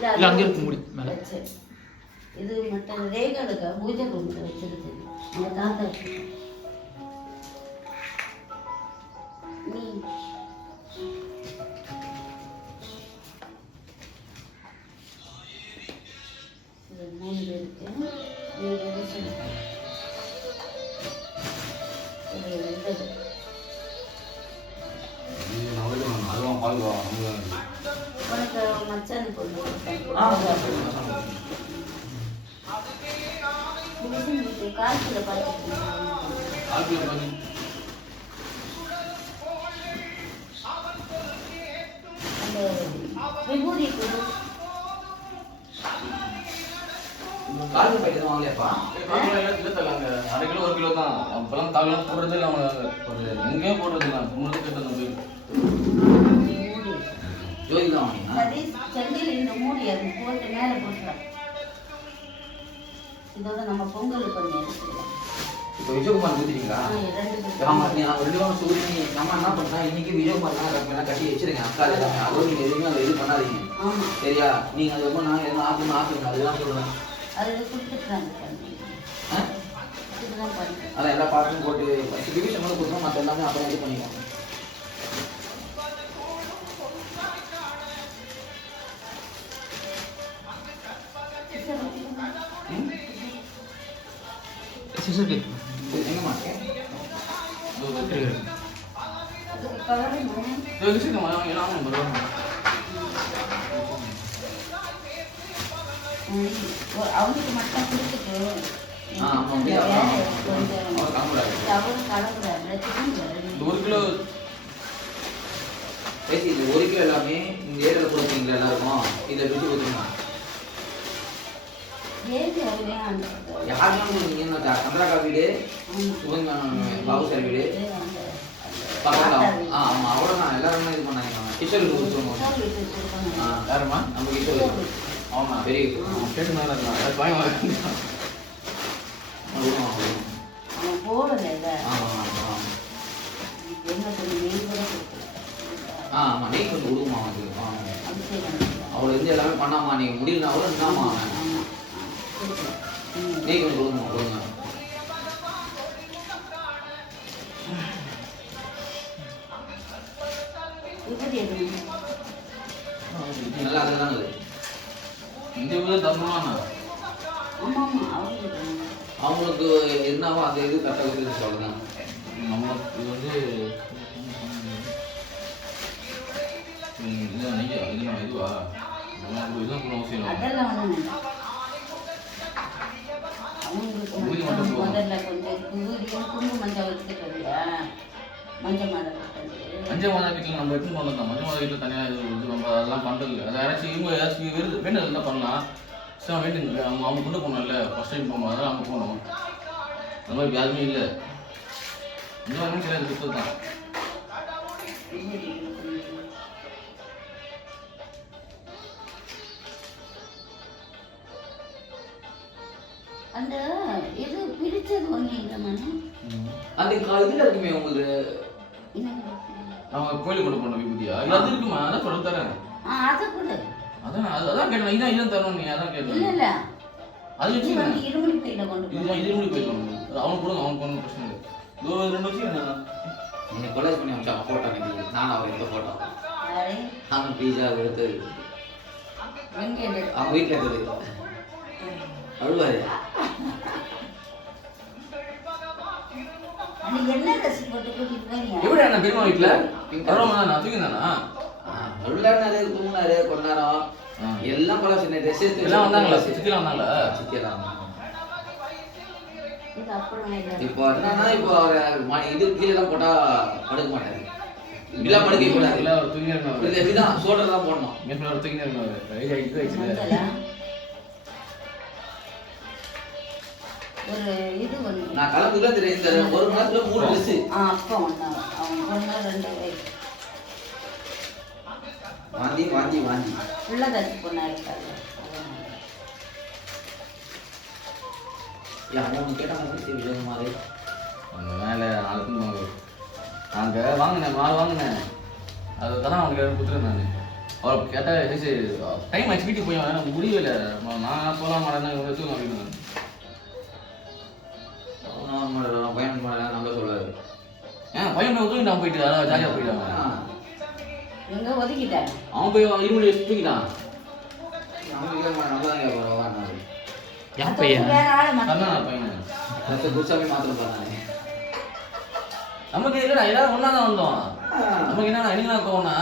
இல்ல, அங்க அது இருக்கு மூடி, மேல. இது மற்ற ரேகலுக்கு பூஜை ரூமில் வச்சிருக்கு அந்த தாத்தா நீ இது மூணு பேருக்கு இது ரிசன். இது ரெண்டு அதுவும் பால் உனக்கு மச்சான் கொண்டு ஆ கொடுத்தாங்க. ஆல்பில் பண்ணி அந்த விபூதி கொடு கால் பாக்கெட் வாங்கலையாப்பா கிலோ தரலாங்க அரை கிலோ ஒரு கிலோ தான் அப்பெல்லாம் தாவலாம் போடுறது இல்லை அவங்க ஒரு எங்கேயும் போடுறது இல்லை கிட்ட மூடி. ஜோதி தான் வாங்கினா சதீஷ் செந்தில் இந்த மூடி அது போட்டு மேலே இதோட நம்ம பொங்கல் கொஞ்சம் எடுத்துக்கலாம் இப்போ விஜயகுமார் பேருக்கு. ஆமா நீ அவங்க ரெண்டு சூரிய நீ நம்ம என்ன பண்ணா இன்னைக்கு விஜயகுமார் வேணா கட்டி வச்சிருங்க அக்கா எல்லாமே அதோட நீங்க எதுவுமே அதை இது பண்ணாதீங்க. சரியா? நீங்க அது ரொம்ப நான் எதுவும் ஆக்கணும் ஆக்கணும் அதுதான் சொல்றேன் அது கொடுத்துட்றாங்க ஆ? இதுதான் பண்ணுறேன் அதான் எல்லா பாட்டும் போட்டு டிவிஷன் மட்டும் கொடுத்தோம் மற்ற எல்லாமே அப்புறம் இது பண்ணிக்குவோம் சிசர் கேட்கும் இது எங்கம்மா இருக்கு? கவரும் எல்லாம் வருவாங்க அவனுக்கு மட்டும் கொடுத்துட்டு ஆ, ஆமா, அப்படியே அப்புறம் அவர் கிளம்புறாரு. அவரும் கலக்குறாரு இந்த ஒரு கிலோ பேசி இது ஒரு கிலோ எல்லாமே இந்த ஏரியாவில் கொடுத்தீங்களா எல்லாருக்கும் இதை விட்டு கொடுத்துருமா என்ன சந்திராக்கா வீடு சுகங்க பாபு சார் வீடு ஆ ஆமாம் அவ்வளோதான் எல்லாருமே இது பண்ணாங்க. கிஷோருக்கு கொடுத்துருவோம் ஆ யாருமா நம்ம கிஷோருக்கு ஆமா பெரிய கேட்டு நல்லா இருக்கலாம் பயம் ஆமாம் நெய் கொஞ்சம் அபிஷேகம் அவளை இருந்து எல்லாமே பண்ணாமா? நீங்க முடியலனா கூட என்னம்மா ம் கொஞ்சம் கொடுங்க கொடுங்க நல்லா இந்த அவங்களுக்கு என்னவோ அந்த இது கரெக்டாக கொடுத்துருச்சு அவ்வளோதான் இது வந்து ம், இதுவா இதுதான் அவசியம் அவங்களுக்கு. முதல்ல கொஞ்சம் மஞ்சள் எடுத்துட்டு மஞ்சள் மாலை போட்டது மஞ்சள் மாதா வீட்டில் நம்ம எடுத்து பண்ணலாம் மஞ்சள் மாதா வீட்டில் தனியாக இது நம்ம அதெல்லாம் பண்ணுறது இல்லை. அதை யாராச்சும் இவங்க ஏதாச்சும் வெறுது வேண்டது இருந்தால் பண்ணலாம். சார் வேண்டுங்க. அவங்க அவங்க கொண்டு போகணும்ல ஃபஸ்ட் டைம் போகும்போது அதெல்லாம் அவங்க அந்த மாதிரி யாருமே இல்லை. இந்த மாதிரி கிடையாது தான். அந்த இது பிடிச்சது ஒண்ணு இல்லை மனு. அந்த கா- இதுல இருக்குமே உங்களுக்கு என்ன அவங்க கோயிலுக்கு கொண்டு போகணும் விபூதியா? அது இருக்குமா? அதான் சொல்ல தரேன். ஆ அதை கொடு. அதான் அது அதான் கேட்டேன். இதான் இதான் தரணும் நீ அதான் கேட்டேன். இல்ல அது வந்து இருமணி பையில கொண்டு இது. இது மணி போய்க்கணும் அவனுக்கு கொடுங்க அவனுக்கு ஒன்றும் பிரச்சனை இல்லை. இதோ ரெண்டு வச்சுக்கிறேன் நீங்க கொலை பண்ணி அமிச்சாங்க போட்டோ நீங்க நான் அவர் இந்த போட்டோ? அவன் பீஸா எடுத்து? அவங்க வீட்டில் இருக்குது அழுவாரு? எப்படி அண்ணா பெரியமா வீட்டில் பரவாயில்ல நான் தூங்கினானா உள்ளாரு தூங்கினாரு கொஞ்ச நேரம். எல்லாம் கொலை சின்ன ட்ரெஸ் எல்லாம் வந்தாங்களா? சுற்றிலாம் வந்தாங்களா? சித்தி எல்லாம் வந்தாங்க. இது அப்புறம் இது. இப்போ என்னன்னா இப்போ அவரை இது கீழே தான் போட்டா படுக்க மாட்டாரு. இப்படிலாம் படுக்க கூடாது. இல்லை அவர் தூங்கினார் இது இப்படிதான் சோல்டர் தான் போடணும். மேற்கொள்ள அவர். தூங்கினார் ஒரு இது ஒண்ணு. நான் கலந்துல தெரியும். இந்த ஒரு மணி நேரத்துல மூணு ட்ரெஸ் ஆ, அப்பா ஒண்ணா. அவன் பொண்ணு ரெண்டு. வாந்தி வாந்தி வாந்தி உள்ளதாச்சு பொண்ணா இருக்காங்க. ஏன் அவன் கேட்டாங்க அந்த மேலே நாலு வாங்க. அங்கே வாங்கினேன் மால் வாங்கினேன். அது தானே அவனுக்கு கொடுத்துருந்தேன் நான். அவரை கேட்டால் டைம் ஆச்சு வீட்டுக்கு போய் எனக்கு முடியல நான் போகலாம் மாட்டேன் அப்படின்னு. அவன் மாடலாம் பையன் மாடலாம் நம்ம சொல்லுவாரு ஏன் பையன் தூங்கி நான் போயிட்டு ஜாலியாக போயிட்டாங்க எங்க ஒதுக்கிட்டாங்க அவன் போய் இருமொழி தூக்கிட்டான். நம்ம நல்லா தான் கேட்குறோம் பையன்? வேற ஆளை மாத்த கண்ணா பையன். அடுத்த புதுசாகவே மாத்திரம் பண்ணாங்க நமக்கு இல்லைடா எல்லாரும் ஒன்றா தான் வந்தோம். நமக்கு என்ன என்னங்களா போனா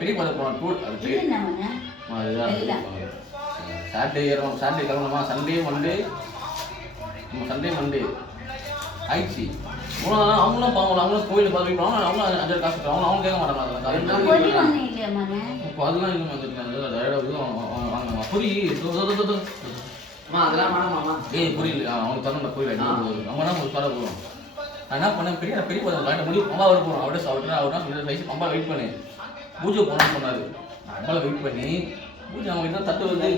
பெரிய பார்த்து போனோம் டூர் அது. சாட்டர்டே ஏறணும் சாட்டர்டே கிளம்பணுமா? சண்டே மண்டே நம்ம சண்டே மண்டே ஆயிடுச்சு. நாள் அவங்களும் பாவம் அவங்களும் கோயிலுக்கு பார்த்து அவங்களும் அஞ்சாறு காசு தருவாங்க அவங்க கேட்க மாட்டாங்க. இப்போ அதெல்லாம் இன்னும் வந்துருக்காங்க டயர்டாக வாங்க புரி தோ, தோ, தோ, தோ. அம்மா அதெல்லாம் வேணாமாம்மா ஏய் புரியல அவனுக்கு தரணும் புரியல அவங்க தான் ஒரு சொல்ல போகிறோம் நான் என்ன பண்ணேன்? பெரிய பெரிய பதம் முடிவு பம்பா வர போகிறோம் அவர்கிட்ட அவர்கிட்ட அவர் தான் சொல்லி வயசு பம்பா வெயிட் பண்ணு. பூஜை போகணும்னு சொன்னார். பம்பாவில் வெயிட் பண்ணி. பூஜை அவங்க என்ன தட்டு வந்து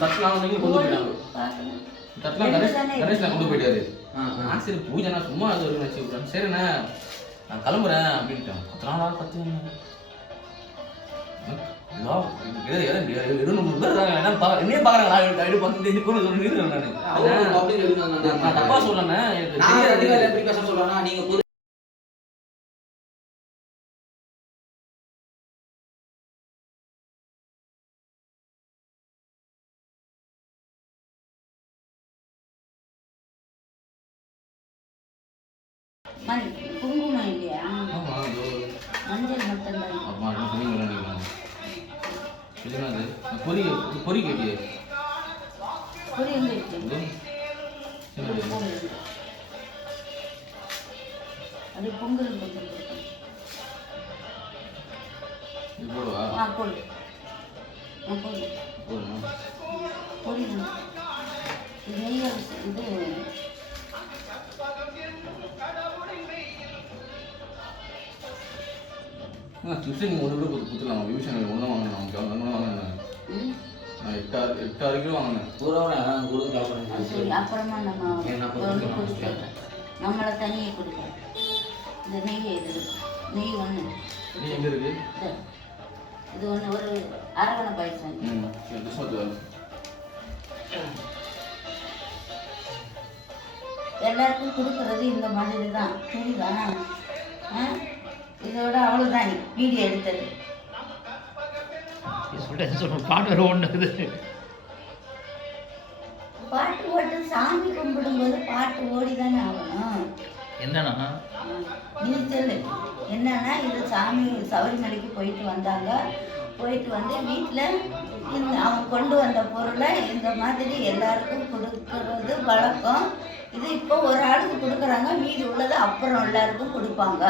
தட்டுலாம் வந்து கொண்டு போயிட்டாங்க தட்டுலாம் கணேஷ் கணேஷ்ல கொண்டு போயிட்டாரு. நான் சரி பூஜைனா சும்மா அது ஒரு வச்சு விட்றேன் சரிண்ணே நான் கிளம்புறேன் அப்படின்ட்டேன் பத்து நாளா பத்து என்னையே நான் தப்பா சொல்லண்ணே மண் குங்குமம் இல்லையா. மஞ்சள் மட்டும்தான்? நான் பொரி இது பொரி கேட்டியே. பொடி எங்க இருக்கு? என்னது? அது பொங்கல் இது போடுவா? ஆ போடு. ஆ போடு. போடுமா? பொடி தான். இது நெய் அரிசி இது நீங்கள் ஒன்று கூட கொடுத்து கொடுத்துலாம் வியூஷன் ஒன்று தான் வாங்கினேன் அவங்க ஒன்று வாங்கினேன் ம், நான் எட்டாறு எட்டாறு கிலோ வாங்கினேன். பூராவும் அப்புறமா நம்ம நம்மளை தனியே குடிக்கலாம். இந்த நெய் இது. நெய் ஒன்று நீ எங்கே இருக்கு? இது ஒன்று ஒரு அரவணை பாயசம். எல்லாருக்கும் கொடுக்கறது இந்த மாதிரி தான். ஆ? இதோட அவ்வளோதான் வீடியோ எடுத்தது. பாட்டு வேற ஒன்று இருக்குது பாட்டு போட்டு சாமி கும்பிடும்போது பாட்டு ஓடி தானே ஆகணும். என்னன்னா? நீ சொல்லு. என்னன்னா இது சாமி சபரிமலைக்கு போயிட்டு வந்தாங்க. போயிட்டு வந்து வீட்டில் இந்த அவங்க கொண்டு வந்த பொருளை இந்த மாதிரி எல்லாருக்கும் கொடுக்கறது வழக்கம். இது இப்போ ஒரு ஆளுக்கு கொடுக்குறாங்க மீதி உள்ளதை அப்புறம் எல்லாருக்கும் கொடுப்பாங்க.